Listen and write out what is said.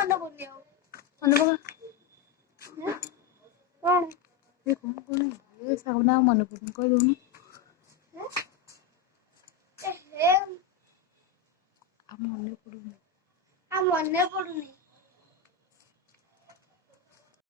मन पड़नी मन पका कौन ये कौन ये सामने मन पड़नी कह दूनी हे आ मन पड़नी आ मन पड़नी